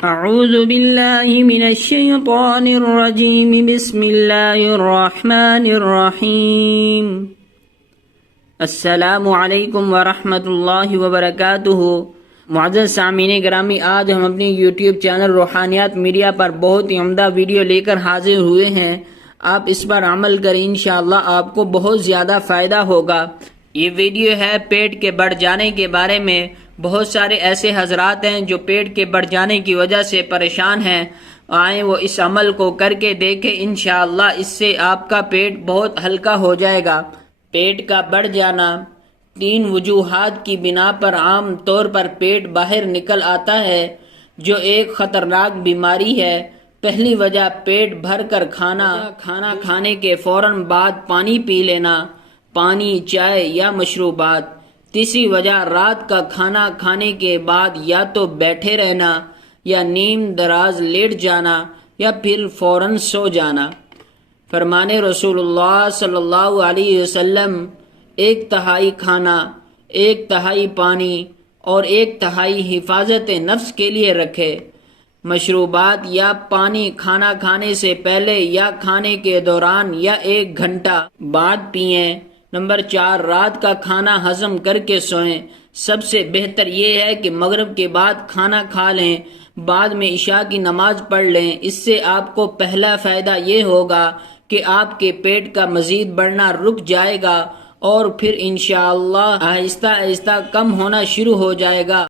اعوذ باللہ من الشیطان الرجیم بسم اللہ الرحمن الرحیم السلام علیکم ورحمۃ اللہ وبرکاتہ۔ معزز سامعین گرامی، آج ہم اپنی یوٹیوب چینل روحانیات میڈیا پر بہت ہی عمدہ ویڈیو لے کر حاضر ہوئے ہیں۔ آپ اس پر عمل کریں، انشاءاللہ آپ کو بہت زیادہ فائدہ ہوگا۔ یہ ویڈیو ہے پیٹ کے بڑھ جانے کے بارے میں۔ بہت سارے ایسے حضرات ہیں جو پیٹ کے بڑھ جانے کی وجہ سے پریشان ہیں، آئیں وہ اس عمل کو کر کے دیکھیں، انشاءاللہ اس سے آپ کا پیٹ بہت ہلکا ہو جائے گا۔ پیٹ کا بڑھ جانا 3 وجوہات کی بنا پر عام طور پر پیٹ باہر نکل آتا ہے، جو ایک خطرناک بیماری ہے۔ پہلی وجہ پیٹ بھر کر کھانا کھانے کے فوراً بعد پانی پی لینا، پانی، چائے یا مشروبات۔ تیسری وجہ رات کا کھانا کھانے کے بعد یا تو بیٹھے رہنا یا نیم دراز لیٹ جانا یا پھر فوراً سو جانا۔ فرمان رسول اللہ صلی اللہ علیہ وسلم 1/3 کھانا، 1/3 پانی اور 1/3 حفاظت نفس کے لیے رکھے۔ مشروبات یا پانی کھانا کھانے سے پہلے یا کھانے کے دوران یا 1 گھنٹہ بعد پئیں۔ نمبر 4، رات کا کھانا ہضم کر کے سوئیں۔ سب سے بہتر یہ ہے کہ مغرب کے بعد کھانا کھا لیں، بعد میں عشاء کی نماز پڑھ لیں۔ اس سے آپ کو پہلا فائدہ یہ ہوگا کہ آپ کے پیٹ کا مزید بڑھنا رک جائے گا اور پھر انشاءاللہ آہستہ آہستہ کم ہونا شروع ہو جائے گا۔